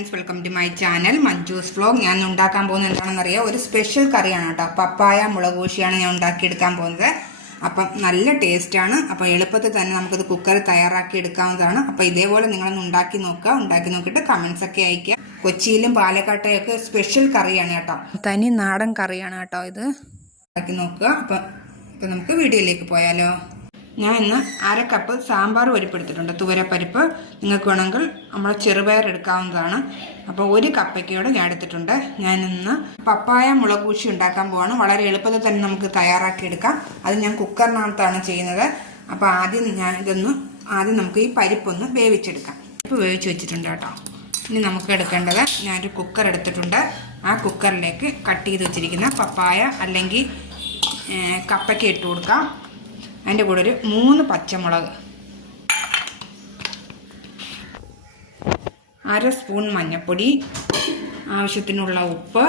Friends, welcome to my channel Manju's vlog. ഞാൻ ഉണ്ടാക്കാൻ പോകുന്നത് എന്താണെന്ന് അറിയാം, ഒരു സ്പെഷ്യൽ കറിയാണ് കേട്ടോ. പപ്പായ മുളകൂശിയാണ് ഞാൻ ഉണ്ടാക്കിയെടുക്കാൻ പോകുന്നത്. അപ്പം നല്ല ടേസ്റ്റാണ്. അപ്പോൾ എളുപ്പത്തിൽ തന്നെ നമുക്കിത് കുക്കറിൽ തയ്യാറാക്കി എടുക്കാവുന്നതാണ്. അപ്പോൾ ഇതേപോലെ നിങ്ങളൊന്ന് ഉണ്ടാക്കി നോക്കുക. ഉണ്ടാക്കി നോക്കിയിട്ട് കമൻസ് ഒക്കെ അയക്കുക. കൊച്ചിയിലും പാലക്കാട്ടെയൊക്കെ സ്പെഷ്യൽ കറിയാണ് കേട്ടോ, തനി നാടൻ കറിയാണ് കേട്ടോ ഇത്. ഉണ്ടാക്കി നോക്കുക. അപ്പം നമുക്ക് വീഡിയോയിലേക്ക് പോയാലോ. ഞാൻ ഇന്ന് 1/2 കപ്പ് സാമ്പാർ പരിപ്പെടുത്തിട്ടുണ്ട്, തുവരപ്പരിപ്പ്. നിങ്ങൾക്ക് വേണമെങ്കിൽ നമ്മൾ ചെറുപയർ എടുക്കാവുന്നതാണ്. അപ്പോൾ 1 കപ്പയ്ക്കോട് ഞാൻ എടുത്തിട്ടുണ്ട്. ഞാൻ ഇന്ന് പപ്പായ മുളകൂശി ഉണ്ടാക്കാൻ പോവാണ്. വളരെ എളുപ്പത്തിൽ തന്നെ നമുക്ക് തയ്യാറാക്കി എടുക്കാം. അത് ഞാൻ കുക്കറിനകത്താണ് ചെയ്യുന്നത്. അപ്പോൾ ആദ്യം നമുക്ക് ഈ പരിപ്പൊന്ന് വേവിച്ചെടുക്കാം. പരിപ്പ് വേവിച്ച് വെച്ചിട്ടുണ്ട് കേട്ടോ. ഇനി നമുക്ക് എടുക്കേണ്ടത്, ഞാനൊരു കുക്കർ എടുത്തിട്ടുണ്ട്. ആ കുക്കറിലേക്ക് കട്ട് ചെയ്ത് വെച്ചിരിക്കുന്ന പപ്പായ അല്ലെങ്കിൽ കപ്പയ്ക്ക് ഇട്ട് കൊടുക്കാം. അതിൻ്റെ കൂടെ ഒരു 3 പച്ചമുളക്, 1/2 സ്പൂൺ മഞ്ഞൾപ്പൊടി, ആവശ്യത്തിനുള്ള ഉപ്പ്,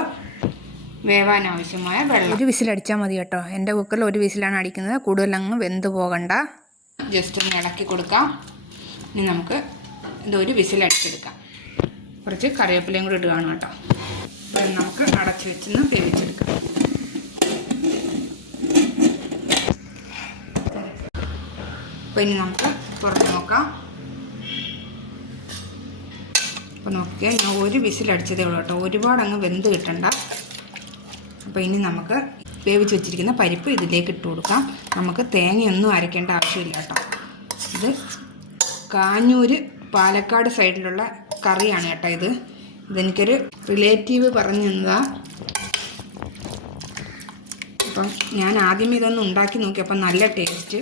വേവാൻ ആവശ്യമായ വെള്ളം. 1 വിസിലടിച്ചാൽ മതി കേട്ടോ. എൻ്റെ കുക്കറിൽ 1 വിസിലാണ് അടിക്കുന്നത്. കൂടുതലങ്ങ് വെന്ത് പോകണ്ട. ജസ്റ്റ് ഒന്ന് ഇളക്കി കൊടുക്കാം. ഇനി നമുക്ക് ഇതൊരു വിസിലടിച്ചെടുക്കാം. കുറച്ച് കറിവേപ്പിലയും കൂടി ഇടുകയാണ് കേട്ടോ. അപ്പം നമുക്ക് അടച്ചു വെച്ചൊന്ന് വേവിച്ചെടുക്കാം. അപ്പോൾ ഇനി നമുക്ക് തുറന്ന് നോക്കാം. അപ്പോൾ നോക്കിയാൽ ഞാൻ 1 വിസിലടിച്ചതേ ഉള്ളൂ കേട്ടോ. ഒരുപാട് അങ്ങ് വെന്ത് കിട്ടണ്ട. അപ്പോൾ ഇനി നമുക്ക് വേവിച്ച് വെച്ചിരിക്കുന്ന പരിപ്പ് ഇതിലേക്ക് ഇട്ട് കൊടുക്കാം. നമുക്ക് തേങ്ങയൊന്നും അരയ്ക്കേണ്ട ആവശ്യമില്ല കേട്ടോ. ഇത് കാഞ്ഞൂർ പാലക്കാട് സൈഡിലുള്ള കറിയാണ് കേട്ടോ ഇത്. ഇതെനിക്കൊരു റിലേറ്റീവ് പറഞ്ഞു തന്നതാണ്. അപ്പം ഞാൻ ആദ്യമേ ഇതൊന്ന് ഉണ്ടാക്കി നോക്കി. അപ്പം നല്ല ടേസ്റ്റ്.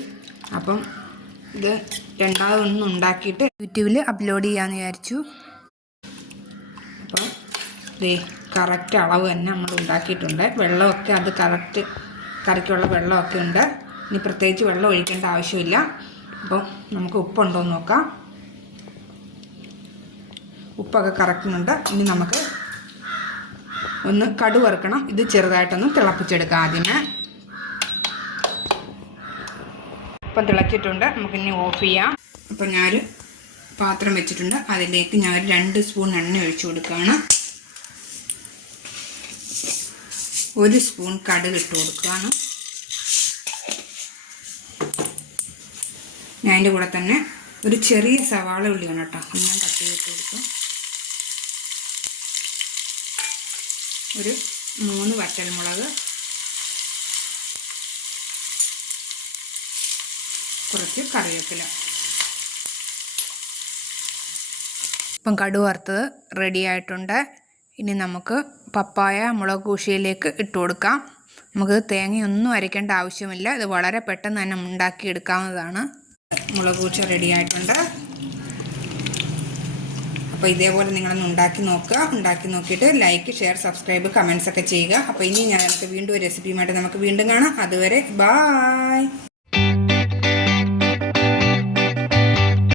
അപ്പം ഇത് രണ്ടാമതൊന്നും ഉണ്ടാക്കിയിട്ട് യൂട്യൂബിൽ അപ്ലോഡ് ചെയ്യാമെന്ന് വിചാരിച്ചു. അപ്പം ഇതേ കറക്റ്റ് അളവ് തന്നെ നമ്മൾ ഉണ്ടാക്കിയിട്ടുണ്ട്. വെള്ളമൊക്കെ അത് കറക്റ്റ് കറിക്കുള്ള വെള്ളമൊക്കെ ഉണ്ട്. ഇനി പ്രത്യേകിച്ച് വെള്ളം ഒഴിക്കേണ്ട ആവശ്യമില്ല. അപ്പം നമുക്ക് ഉപ്പുണ്ടോയെന്ന് നോക്കാം. ഉപ്പൊക്കെ കറക്റ്റുന്നുണ്ട്. ഇനി നമുക്ക് ഒന്ന് കടുക് വറുക്കണം. ഇത് ചെറുതായിട്ടൊന്ന് തിളപ്പിച്ചെടുക്കാം ആദ്യമേ. ഇപ്പം തിളച്ചിട്ടുണ്ട്. നമുക്കിനി ഓഫ് ചെയ്യാം. അപ്പം ഞാനൊരു പാത്രം വെച്ചിട്ടുണ്ട്. അതിലേക്ക് ഞാൻ 2 സ്പൂൺ എണ്ണ ഒഴിച്ചു കൊടുക്കുകയാണ്. 1 സ്പൂൺ കടുക് ഇട്ട് കൊടുക്കുകയാണ്. ഞാൻ അതിൻ്റെ കൂടെ തന്നെ ഒരു ചെറിയ സവാള ഉള്ളിയാണ് കേട്ടോ, ഞാൻ കട്ട് ചെയ്തിട്ട് കൊടുക്കും. ഒരു 3 വറ്റൽമുളക്, കുറച്ച് കറിവേപ്പില. ഇപ്പം കടുക് വറുത്തത് റെഡി ആയിട്ടുണ്ട്. ഇനി നമുക്ക് പപ്പായ മുളകൂശിയിലേക്ക് ഇട്ട് കൊടുക്കാം. നമുക്ക് തേങ്ങയൊന്നും അരയ്ക്കേണ്ട ആവശ്യമില്ല. ഇത് വളരെ പെട്ടെന്ന് തന്നെ ഉണ്ടാക്കിയെടുക്കാവുന്നതാണ്. മുളകൂശി റെഡി ആയിട്ടുണ്ട്. അപ്പോൾ ഇതേപോലെ നിങ്ങളൊന്ന് ഉണ്ടാക്കി നോക്കുക. ഉണ്ടാക്കി നോക്കിയിട്ട് ലൈക്ക്, ഷെയർ, സബ്സ്ക്രൈബ്, കമൻസ് ഒക്കെ ചെയ്യുക. അപ്പോൾ ഇനി ഞാൻ വീണ്ടും ഒരു റെസിപ്പിയുമായിട്ട് നമുക്ക് വീണ്ടും കാണാം. അതുവരെ ബായ്.